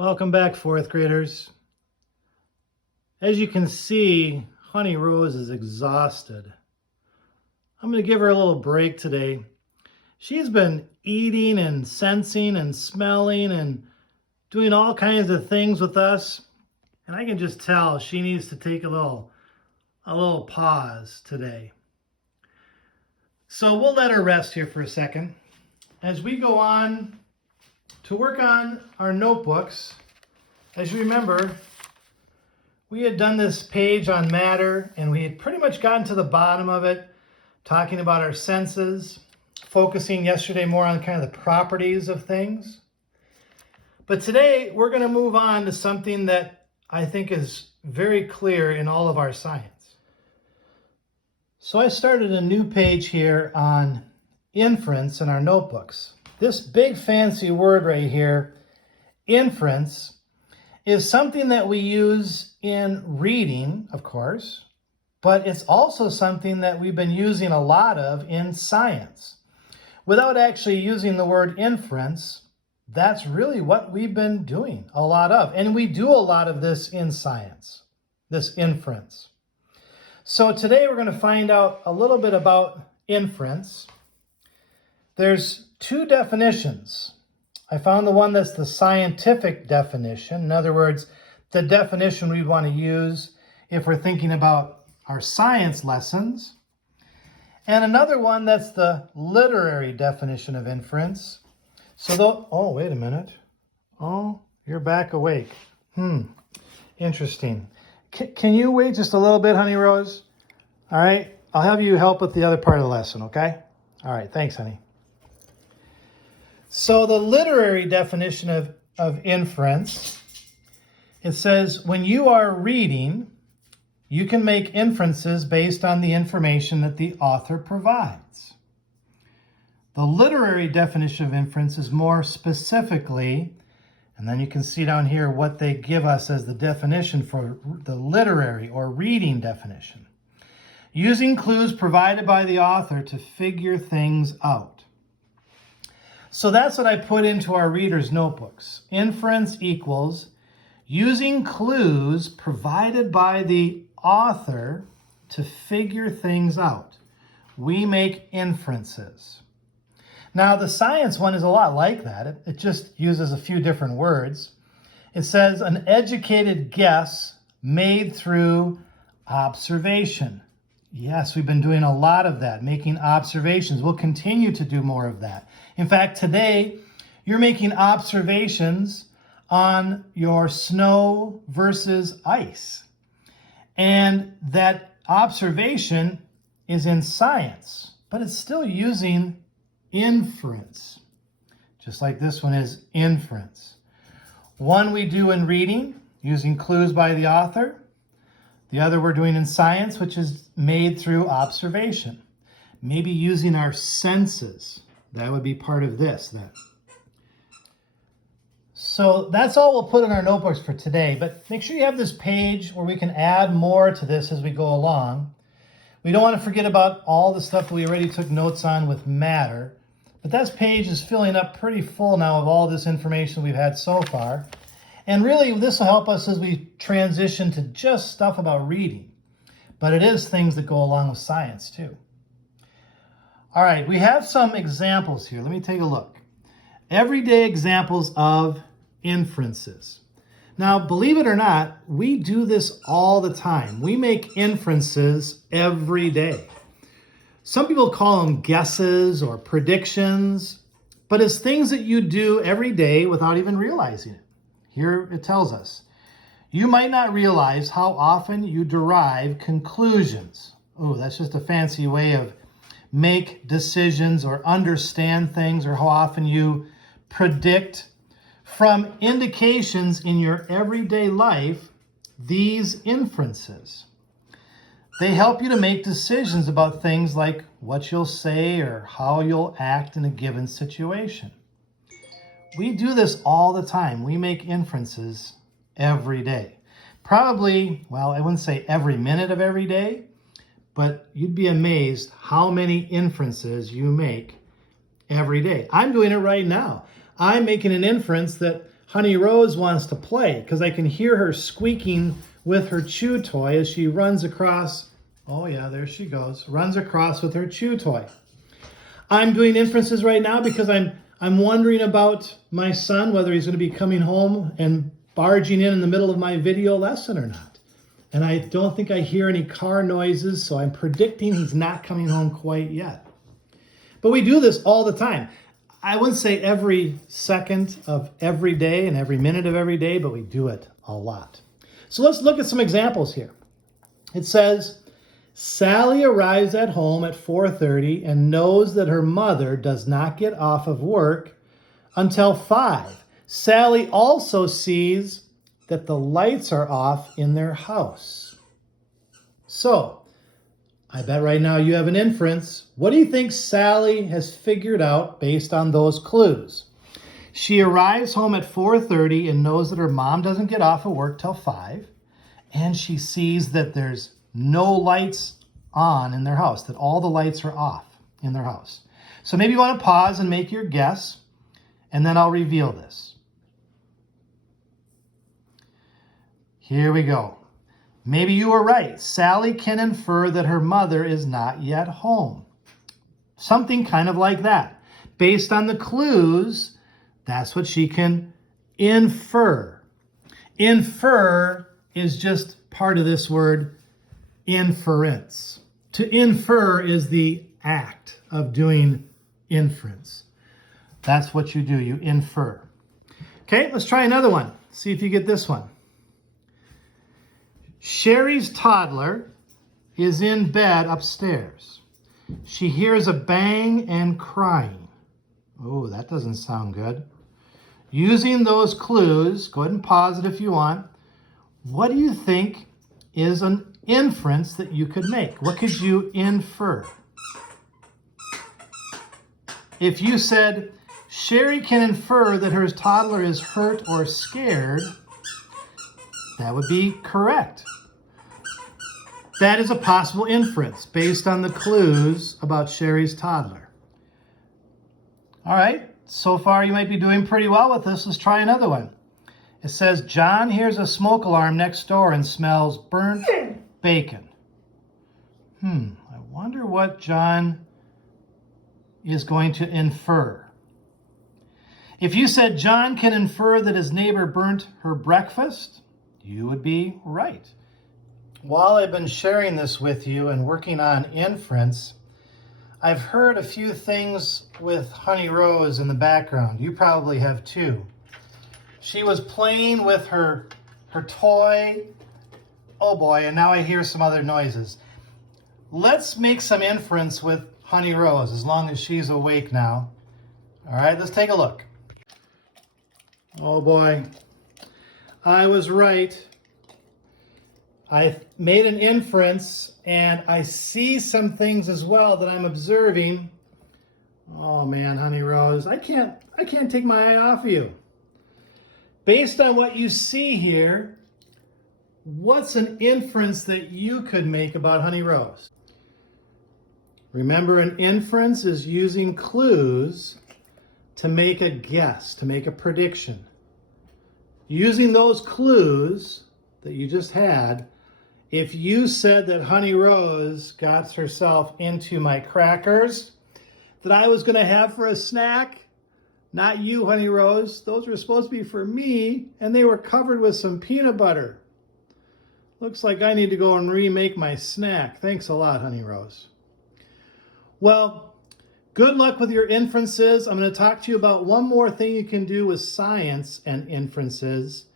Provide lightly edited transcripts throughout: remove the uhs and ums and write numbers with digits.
Welcome back, fourth graders. As you can see, Honey Rose is exhausted. I'm going to give her a little break today. She's been eating and sensing and smelling and doing all kinds of things with us. And I can just tell she needs to take a little pause today. So we'll let her rest here for a second. As we go on to work on our notebooks, as you remember, we had done this page on matter and we had pretty much gotten to the bottom of it, talking about our senses, focusing yesterday more on kind of the properties of things. But today we're going to move on to something that I think is very clear in all of our science. So I started a new page here on inference in our notebooks. This big fancy word right here, inference, is something that we use in reading, of course, but it's also something that we've been using a lot of in science. Without actually using the word inference, that's really what we've been doing a lot of. And we do a lot of this in science, this inference. So today we're going to find out a little bit about inference. There's two definitions. I found the one that's the scientific definition. In other words, the definition we want to use if we're thinking about our science lessons. And another one that's the literary definition of inference. So oh, wait a minute. Oh, you're back awake. Interesting. Can you wait just a little bit, Honey Rose? All right. I'll have you help with the other part of the lesson, okay? All right. Thanks, honey. So the literary definition of inference, it says, when you are reading, you can make inferences based on the information that the author provides. The literary definition of inference is more specifically, and then you can see down here what they give us as the definition for the literary or reading definition. Using clues provided by the author to figure things out. So that's what I put into our readers' notebooks. Inference equals using clues provided by the author to figure things out. We make inferences. Now, the science one is a lot like that. It just uses a few different words. It says an educated guess made through observation. Yes, we've been doing a lot of that, making observations. We'll continue to do more of that. In fact, today, you're making observations on your snow versus ice. And that observation is in science, but it's still using inference, just like this one is inference. One we do in reading, using clues by the author. The other we're doing in science, which is made through observation. Maybe using our senses. That would be part of this then. So that's all we'll put in our notebooks for today, but make sure you have this page where we can add more to this as we go along. We don't want to forget about all the stuff that we already took notes on with matter, but that page is filling up pretty full now of all this information we've had so far. And really, this will help us as we transition to just stuff about reading. But it is things that go along with science, too. All right, we have some examples here. Let me take a look. Everyday examples of inferences. Now, believe it or not, we do this all the time. We make inferences every day. Some people call them guesses or predictions, but it's things that you do every day without even realizing it. Here it tells us, you might not realize how often you derive conclusions. Oh, that's just a fancy way of make decisions or understand things, or how often you predict from indications in your everyday life, these inferences. They help you to make decisions about things like what you'll say or how you'll act in a given situation. We do this all the time. We make inferences every day. Probably, well, I wouldn't say every minute of every day, but you'd be amazed how many inferences you make every day. I'm doing it right now. I'm making an inference that Honey Rose wants to play because I can hear her squeaking with her chew toy as she runs across. Oh yeah, there she goes. Runs across with her chew toy. I'm doing inferences right now because I'm wondering about my son, whether he's going to be coming home and barging in the middle of my video lesson or not. And I don't think I hear any car noises, so I'm predicting he's not coming home quite yet. But we do this all the time. I wouldn't say every second of every day and every minute of every day, but we do it a lot. So let's look at some examples here. It says, Sally arrives at home at 4:30 and knows that her mother does not get off of work until 5. Sally also sees that the lights are off in their house. So, I bet right now you have an inference. What do you think Sally has figured out based on those clues? She arrives home at 4:30 and knows that her mom doesn't get off of work till 5. And she sees that there's no lights on in their house, that all the lights are off in their house. So maybe you want to pause and make your guess, and then I'll reveal this. Here we go. Maybe you were right. Sally can infer that her mother is not yet home. Something kind of like that. Based on the clues, that's what she can infer. Infer is just part of this word inference. To infer is the act of doing inference. That's what you do, you infer. Okay, let's try another one. See if you get this one. Sherry's toddler is in bed upstairs. She hears a bang and crying. Oh, that doesn't sound good. Using those clues, go ahead and pause it if you want. What do you think is an inference that you could make? What could you infer? If you said, Sherry can infer that her toddler is hurt or scared, that would be correct. That is a possible inference based on the clues about Sherry's toddler. All right, so far you might be doing pretty well with this. Let's try another one. It says, John hears a smoke alarm next door and smells burnt bacon. I wonder what John is going to infer. If you said John can infer that his neighbor burnt her breakfast, you would be right. While I've been sharing this with you and working on inference, I've heard a few things with Honey Rose in the background. You probably have too. She was playing with her toy. Oh boy, and now I hear some other noises. Let's make some inference with Honey Rose, as long as she's awake now. All right, let's take a look. Oh boy, I was right. I made an inference, and I see some things as well that I'm observing. Oh man, Honey Rose, I can't take my eye off of you. Based on what you see here, what's an inference that you could make about Honey Rose? Remember, an inference is using clues to make a guess, to make a prediction. Using those clues that you just had, if you said that Honey Rose got herself into my crackers that I was going to have for a snack, not you, Honey Rose. Those were supposed to be for me, and they were covered with some peanut butter. Looks like I need to go and remake my snack. Thanks a lot, Honey Rose. Well, good luck with your inferences. I'm going to talk to you about one more thing you can do with science and inferences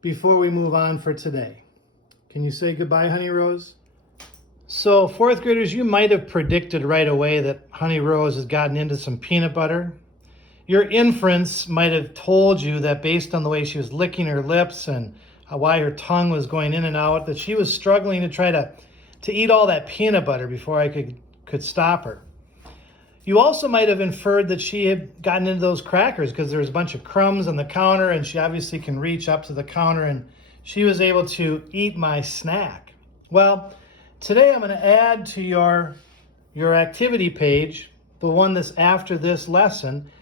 before we move on for today. Can you say goodbye, Honey Rose? So, fourth graders, you might have predicted right away that Honey Rose has gotten into some peanut butter. Your inference might have told you that based on the way she was licking her lips and why her tongue was going in and out, that she was struggling to try to eat all that peanut butter before I could stop her. You also might have inferred that she had gotten into those crackers because there was a bunch of crumbs on the counter, and she obviously can reach up to the counter, and she was able to eat my snack. Well, today I'm going to add to your activity page, the one that's after this lesson.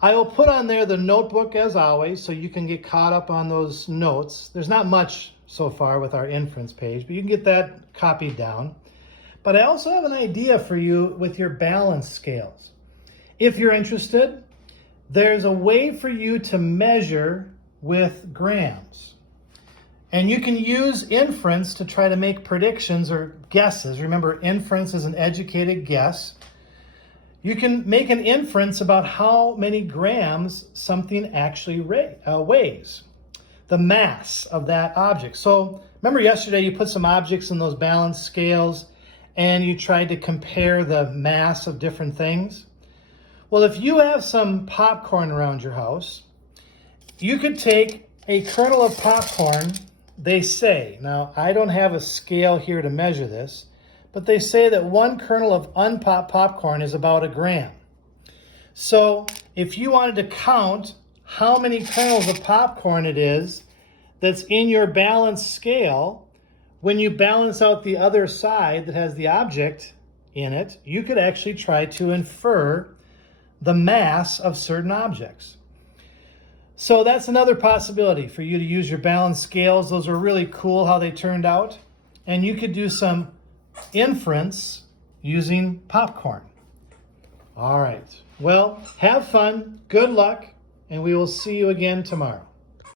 I will put on there the notebook as always, so you can get caught up on those notes. There's not much so far with our inference page, but you can get that copied down. But I also have an idea for you with your balance scales. If you're interested, there's a way for you to measure with grams. And you can use inference to try to make predictions or guesses. Remember, inference is an educated guess. You can make an inference about how many grams something actually weighs, the mass of that object. So remember yesterday you put some objects in those balance scales and you tried to compare the mass of different things? Well, if you have some popcorn around your house, you could take a kernel of popcorn, they say, now I don't have a scale here to measure this, but they say that one kernel of unpopped popcorn is about a gram. So if you wanted to count how many kernels of popcorn it is that's in your balance scale, when you balance out the other side that has the object in it, you could actually try to infer the mass of certain objects. So that's another possibility for you to use your balance scales. Those are really cool how they turned out. And you could do some inference using popcorn. All right. Well, have fun, good luck, and we will see you again tomorrow.